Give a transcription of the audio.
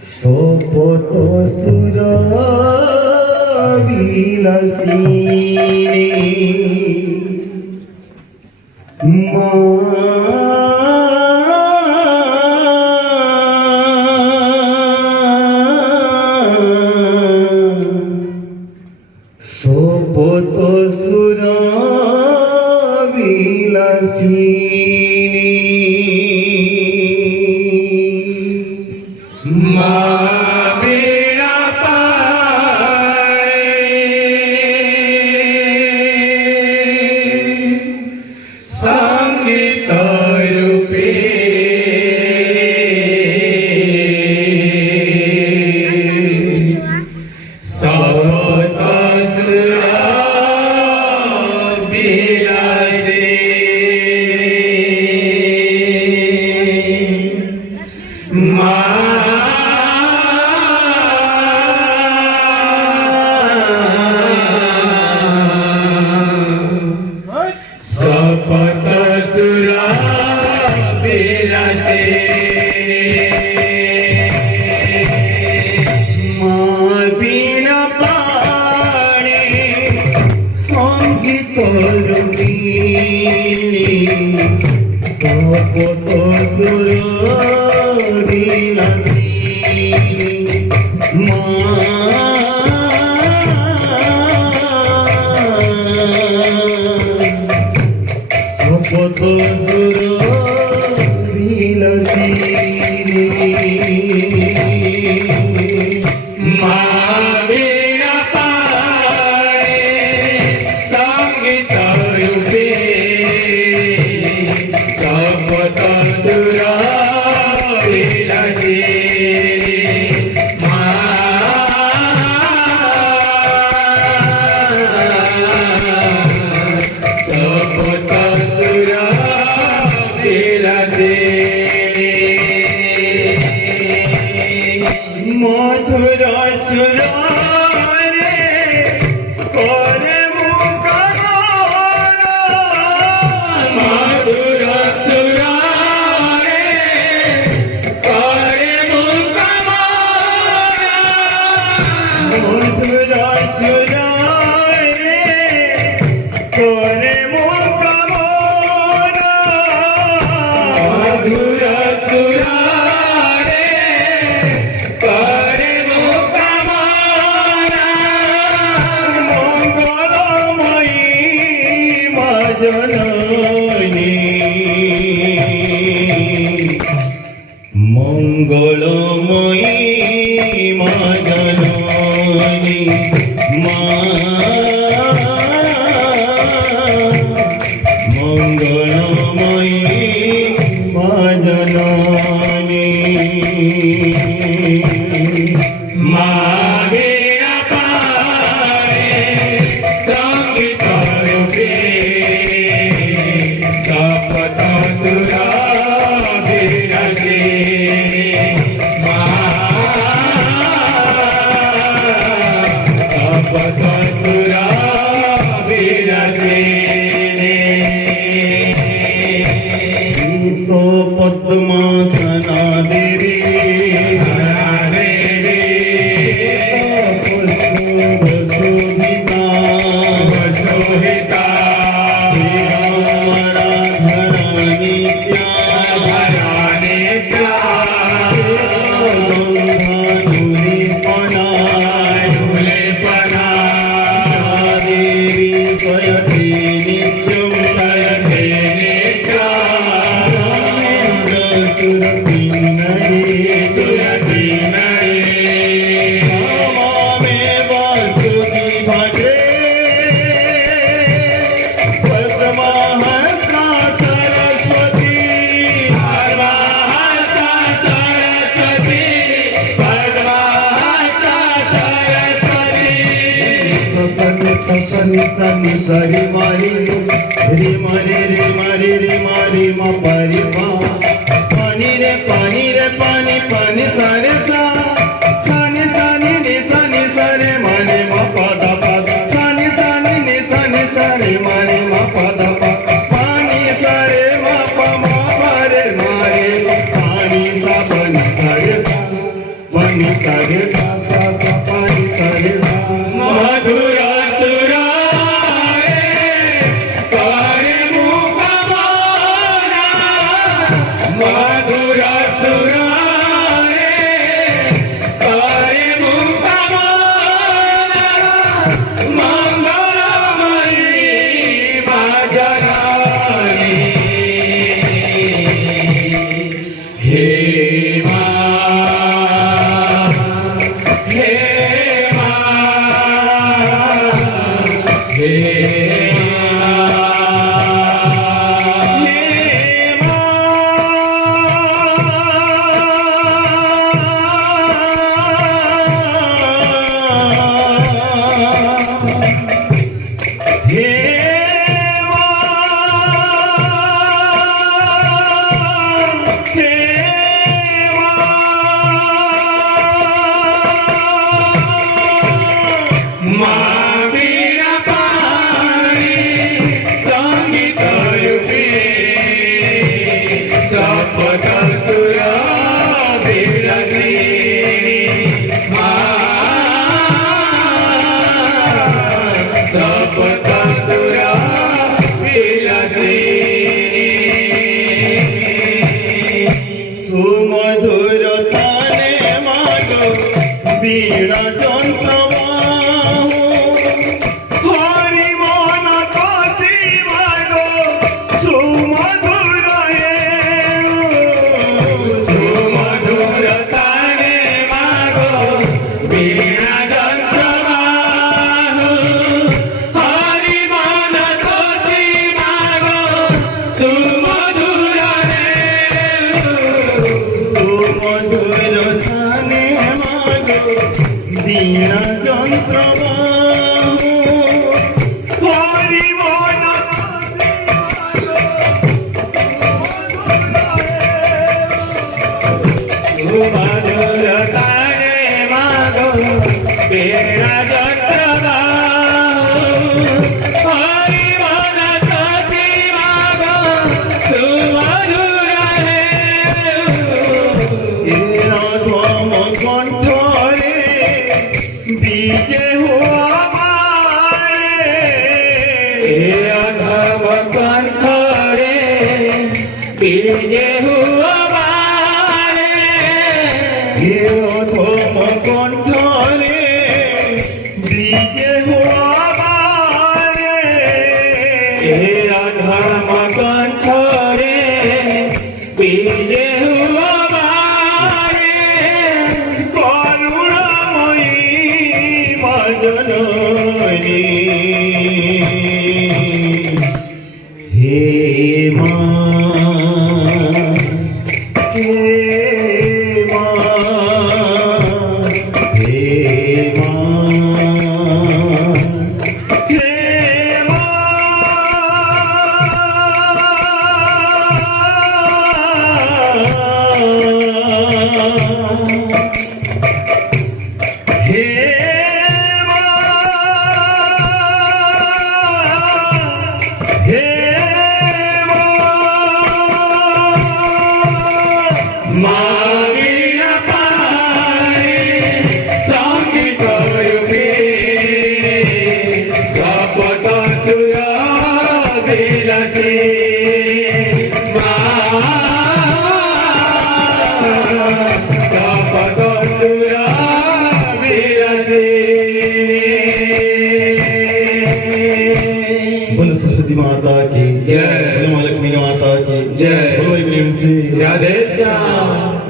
सोपत सुर विलासिनी सोपत सुर विलासिनी मंगलमयी मा जननी मंगलमयी मा जननी पद्मासना देवी वसुहिता सनी सनी सरी मारी रे मारे रे मारे रे मारे मा परी पानी रे पानी पानी सारे सा सानी सानी ने सानी सारे मारे मा पादा पादा सानी सानी ने सानी सारे मारे मा पादा पादा पानी सारे मा पा मा पारे मारे सा रे सा सा सा पानी सा रे सा मधुर सुरा रे करे मुख मोरा मधुर सुरा रे करे मुख मोरा मंगलमयी भजनानी हे সুমধুর তানে মাগো বীণা যন্ত্র হরি মন কাশি মাগো সুমধুর হে সুমধুর তানে মাগো বীণা যন্ত্র হরি মন কাশি মাগো সুমধুর সুমধুর তানে মাগো বীণা যন্ত্র হরি মন সুমধুর তানে মাগো বীণা যন্ত্র হরি মন কাশি মাগো সুমধুর ধম কণ্ঠরে বিজে হুয়া অধম কণ্ঠরে বিজে হুয়া অধম কণ্ঠরে বিজে হুয়া অধম কণ্ঠরে বিজে হুয়া করুণাময়ী ভজনী হে মা হে মা হে মা হে মা बोलो सरस्वती माता की जय। बोलो माँ लक्ष्मी माता की जय। बोलो इब्राहिम से राधे श्याम।